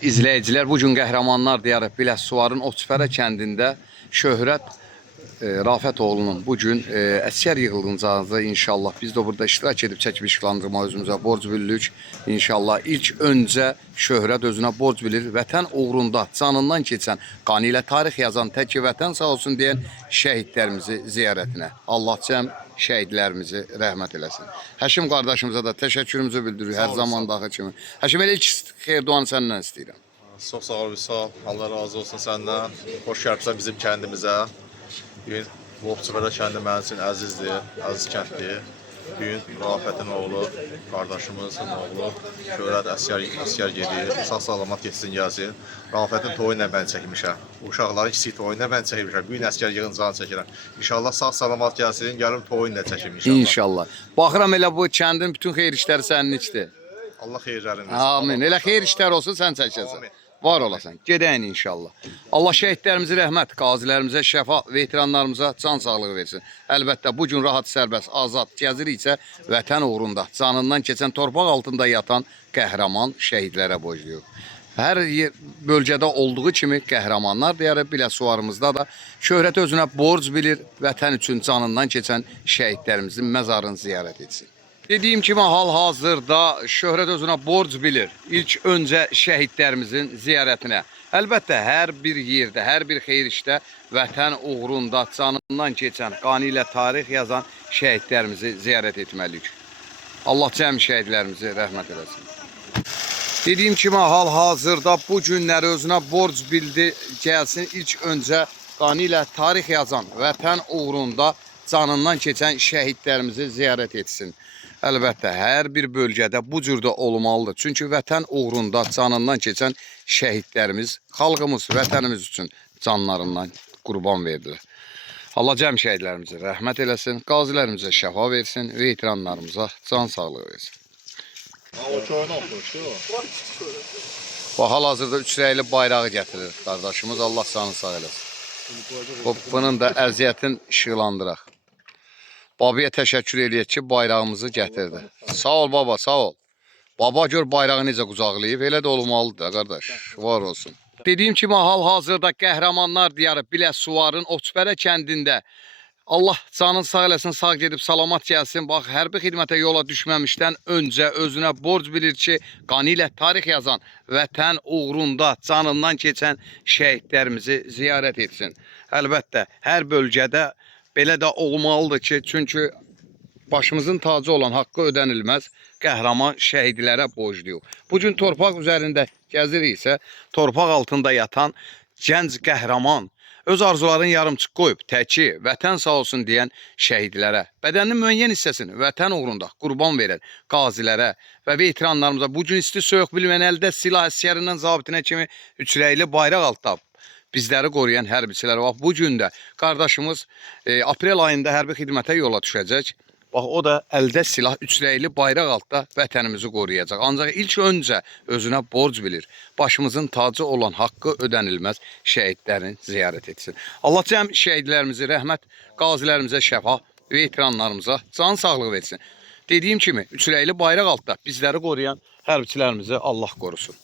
İzləyicilər, bugün Qəhrəmanlar diyarı Biləsuvarın Oçfərə kəndində Şöhrət Rafətoğlu'nun bugün əsgər yığılacağınızda inşallah biz də burada iştirak edib çəkiliş işlandırma özümüzə borc bilirik. İnşallah ilk öncə Şöhrət özünə borc bilir. Vətən uğrunda canından keçən, qanı ilə tarix yazan, tək ki vətən sağ olsun deyən şəhidlərimizi ziyarətinə. Allah cəm şəhidlərimizi rəhmət eləsin. Həşim qardaşımıza da təşəkkürümüzü bildiririk hər zaman daxı kimi. Həşim, elə ilk xeyir duanı səndən istəyirəm. Çox sağ ol Vüsal. Allah razı olsun səndən. Xoş gəlibsən bizim kəndimizə. Bugün Oçfərə kəndi mənim üçün əzizdir, əziz kənddir. Bugün Rafətin oğlu, qardaşımızın oğlu Şöhrət əsgər gedir. Sağ-salamat getsin, gəlsin. Rafətin toyu ilə mən çəkmişəm. Uşaqların kiçik toyu ilə mən çəkmişəm. Bugün əsgər yığıncağını çəkirəm. İnşallah sağ-salamat gəlsin, gəlin toyu ilə çəkim inşallah. İnşallah. Baxıram elə bu kəndin bütün xeyir işləri sənin içdir. Allah xeyirlərini versin. Amin. Elə xeyir işlər olsun, sən çəkəsən. Var olasan. Gedəyin inşallah. Allah şəhidlərimizi rəhmət, qazilərimizə şəfa, veteranlarımıza can sağlığı versin. Əlbəttə, bugün rahat, sərbəst, azad gəziriksə, vətən uğrunda, canından keçən torpaq altında yatan qəhrəman şəhidlərə borcluyuq. Hər bölgədə olduğu kimi qəhrəmanlar diyarı Biləsuvarımızda da Şöhrət özünə borc bilir, vətən üçün canından keçən şəhidlərimizin məzarını ziyarət etsin. Dediyim kimi hal-hazırda Şöhrət özünə borc bilir. İlk öncə şəhidlərimizin ziyarətinə. Əlbəttə, hər bir yerdə, hər bir xeyir işdə vətən uğrunda canından keçən, qanı ilə tarix yazan şəhidlərimizi ziyarət etməliyik. Allah cəm şəhidlərimizi rəhmət eləsin. Dediyim kimi hal-hazırda bu günləri özünə borc bildi, gəlsin ilk öncə qanı ilə tarix yazan, vətən uğrunda canından keçən şəhidlərimizi ziyarət etsin. Əlbəttə, hər bir bölgədə bu cürdə olmalıdır. Çünki vətən uğrunda canından keçən şəhidlərimiz, xalqımız, vətənimiz üçün canlarından qurban verdilər. Allah cəm şəhidlərimizi rəhmət eləsin, qazilərimizə şəfa versin, veteranlarımıza can sağlığı versin. Hal-hazırda üç rəyli bayrağı gətirir qardaşımız, Allah canı sağ eləsin. Bunun da əziyyətin işıqlandıraq. Babaya təşəkkür eləyək ki, bayrağımızı gətirdi. Sağ ol baba, sağ ol. Baba gör bayrağı necə qucaqlayıb, elə də olmalıdır da qardaş, var olsun. Dediyim kimi hal-hazırda Qəhrəmanlar diyarı Biləsuvarın Oçfərə kəndində Allah canın sağ eləsin, sağ gedib salamat gəlsin. Bax, hərbi xidmətə yola düşməmişdən öncə özünə borc bilir ki, qanı ilə tarix yazan, vətən uğrunda canından keçən şəhidlərimizi ziyarət etsin. Əlbəttə, hər bölgədə belə də olmalıdır ki, çünki başımızın tacı olan haqqı ödənilməz qəhrəman şəhidlərə borcluyuq. Bugün torpaq üzərində gəziriksə, torpaq altında yatan gənc qəhrəman, öz arzuların yarımçıq qoyub, təki, vətən sağ olsun deyən şəhidlərə, bədənin müəyyən hissəsini vətən uğrunda qurban verən qazilərə və veteranlarımıza bugün isti soyuq bilmən əldə silah əsgərindən zabitinə kimi üçrəyli bayraq altda bizləri qoruyan hərbiçilər. Bax, bu gün də qardaşımız aprel ayında hərbi xidmətə yola düşəcək. Bax, o da əldə silah, üçrəyli bayraq altda vətənimizi qoruyacaq. Ancaq ilk öncə özünə borc bilir. Başımızın tacı olan haqqı ödənilməz şəhidlərini ziyarət etsin. Allah cəm şəhidlərimizi rəhmət, qazilərimizə şəfa, veteranlarımıza can sağlığı versin. Dediyim kimi, üçrəyli bayraq altda bizləri qoruyan hərbiçilərimizi Allah qorusun.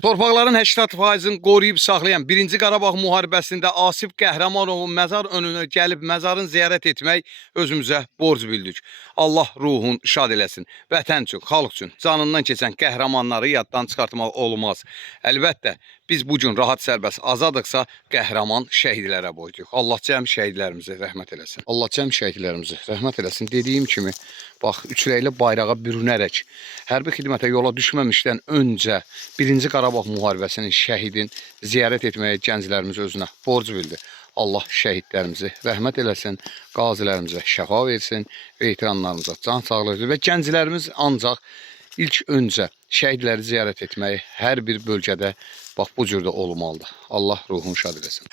Torpaqların 80%-ni qoruyub saxlayan 1-ci Qarabağ müharibəsində Asif Qəhrəmanovun məzar önünə gəlib məzarın ziyarət etmək özümüzə borc bildik. Allah ruhun şad eləsin. Vətən üçün, xalq üçün canından keçən qəhrəmanları yaddan çıxartmaq olmaz. Əlbəttə, biz bugün rahat, sərbəst, azadıqsa qəhrəman şəhidlərə borcluyuq. Allah cəm şəhidlərimizi rəhmət eləsin. Allah cəm şəhidlərimizi rəhmət eləsin. Dediyim kimi, bax, üçrəyli bayrağa bürünərək hərbi xidmətə yola düşməmişdən öncə 1-ci Qarabağ müharibəsinin şəhidin ziyarət etməyə gənclərimiz özünə borc bildi. Allah şəhidlərimizi rəhmət eləsin, qazilərimizə şəfa versin, veteranlarımıza can sağlığı versin və gənclərimiz ancaq ilk öncə şəhidləri ziyarət etməyi hər bir bölgədə bax bu cürdə olmalıdır. Allah ruhunu şad eləsin.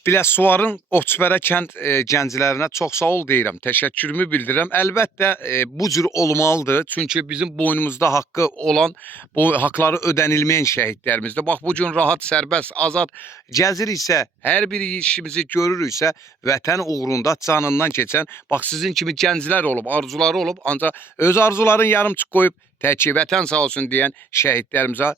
Biləsuvarın Oçfərə kənd gənclərinə çox sağ ol deyirəm, təşəkkürümü bildirirəm. Əlbəttə, bu cür olmalıdır. Çünki bizim boynumuzda haqqı olan, bu haqları ödənilməyən şəhidlərimizdir. Bax, bu gün rahat, sərbəst, azad gəziriksə, hər bir işimizi görürüksə, vətən uğrunda canından keçən, bax, sizin kimi gənclər olub, arzuları olub, ancaq öz arzuların yarımçıq qoyub, təki vətən sağ olsun deyən şəhidlərimizə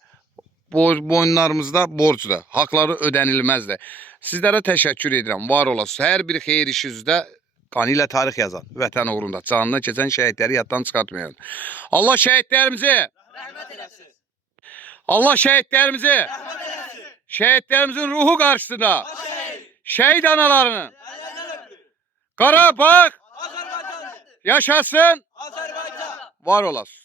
boyunlarımızda borcdur. Haqları ödənilməzdir. Sizlərə təşəkkür edirəm. Var olasınız. Hər bir xeyir işinizdə qanı ilə tarix yazan, vətən uğrunda canına keçən şəhidləri yaddan çıxartmayın. Allah şəhidlərimizi rəhmət eləsin. Allah şəhidlərimizi rəhmət eləsin. Şəhidlərimizin ruhu qarşısında şəhid analarının Qarabağ yaşasın. Var olasınız.